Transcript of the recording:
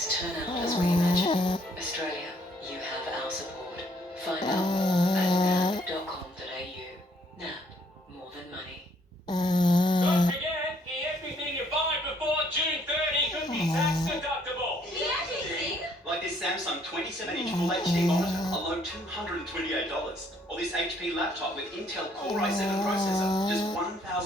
always turn out as we imagine. Australia, you have our support. Find out more at nap.com.au. Nap, more than money. Don't forget, everything you buy before June 30 could be tax deductible. Like this Samsung 27-inch Full HD monitor, a low $228. Or this HP laptop with Intel Core i7 processor, just $1,000.